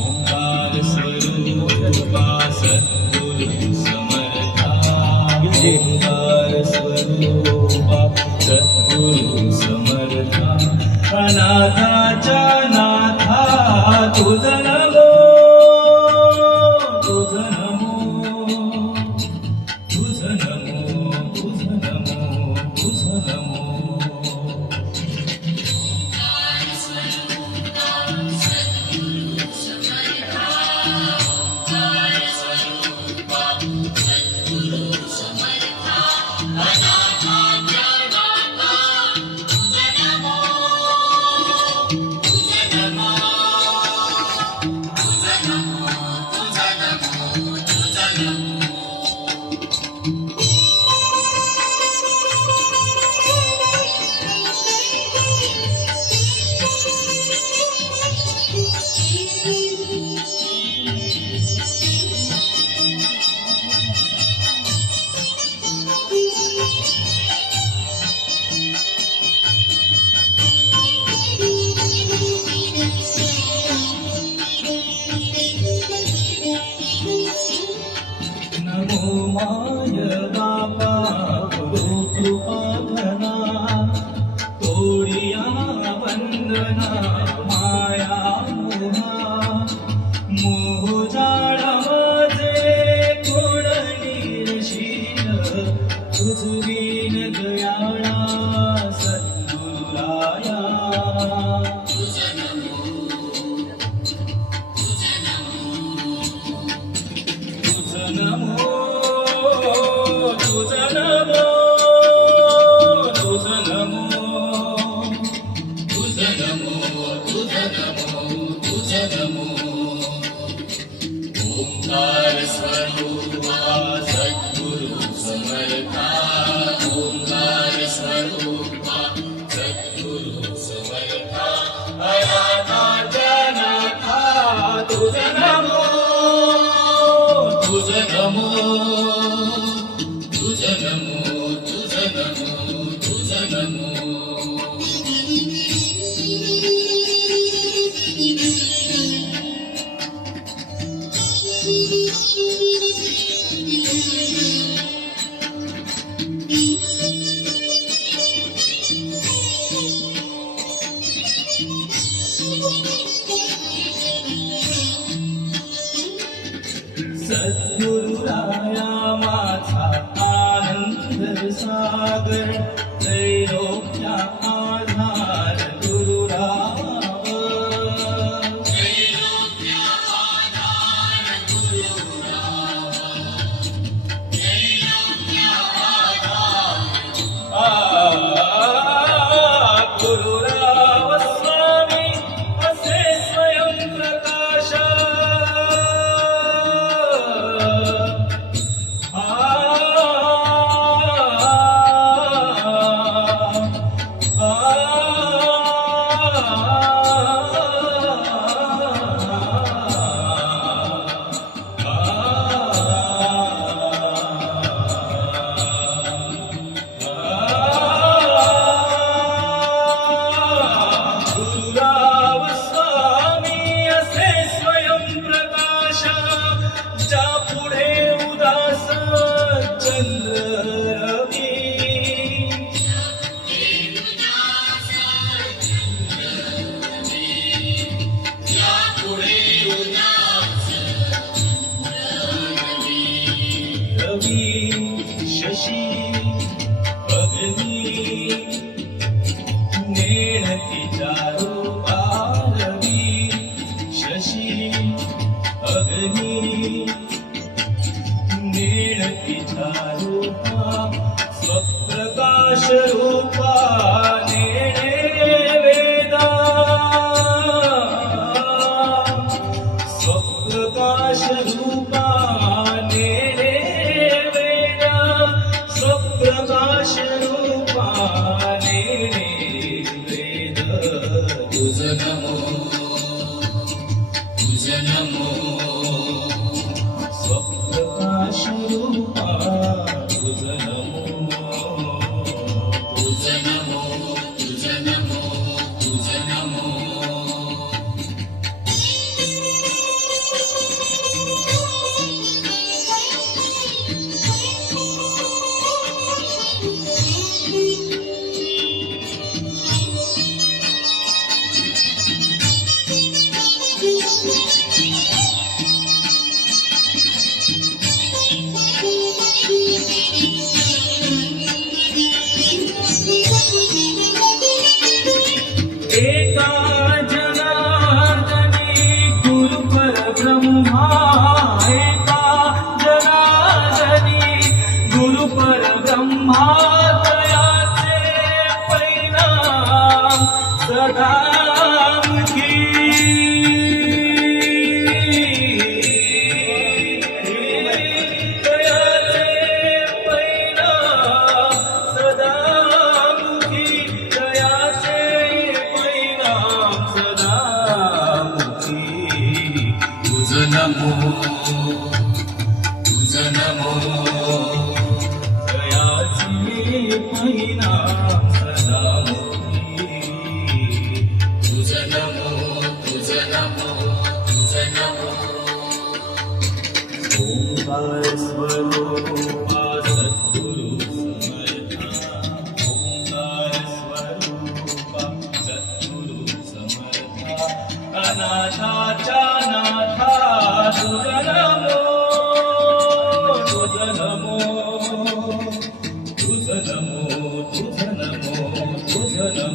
ओंकार स्वरूपा सद्गुरु समर्था ओंकार स्वरूपा सद्गुरु समर्था अनाथाच्या नाथा तुझ नमो तुझ नमो तुझ नमो तुझ नमो तुझ नमो नमो माय बापा गुरु कृपा घना तोडिया वंदना माया मोह जाळ माझे कोण निर्शील तुझवीन दयाळा सद्गुरुराया नमो तुझ नमो तुझ नमो तुझ नमो तुझ नमो तुझ नमो ओंकार स्वरूपा सद्गुरु समर्था ओंकार स्वरूपा सद्गुरु समर्था अनाथाच्या नाथा तुझ नमो तुझ नमो तुझ नमो तुझ नमो तुझ नमो सद्गुरुराया माझा आनंद सागर त्रैलोक्या आधार गुरुराव त्रैलोक्या आधार गुरुराव त्रैलोक्या आधार गुरुराव स्वामी असे स्वयं प्रकाश गुरुराव स्वामी असे स्वयं प्रकाश ज्या पुढे उदास चंद्र रवी ज्या पुढे उदास रवी शशी अग्नी नेणतीच्या रूपा रवी शशी अग्नी नेणतीच्या रूपा स्वप्रकाश रूपा नेणे वेदा स्वप्रकाश रूपा नेणे वेदा स्वप्रकाश रूपा नेणे तुझ नमो तुझ नमो स्वप्रकाश रूपा तुझ नमो तुझ नमो तुझ नमो तुझ नमो नमो तुझ नमो दयाची महिना सदा मोठी तुझ नमो तुझ नमो तुझ नमो ओंकार स्वरूपा सद्गुरु समर्था ओंकार स्वरूपा सद्गुरु समर्था अनाथाच्या नाथा तुझ नमो तुझ नमो तुझ नमो तुझ नमो तुझ नमो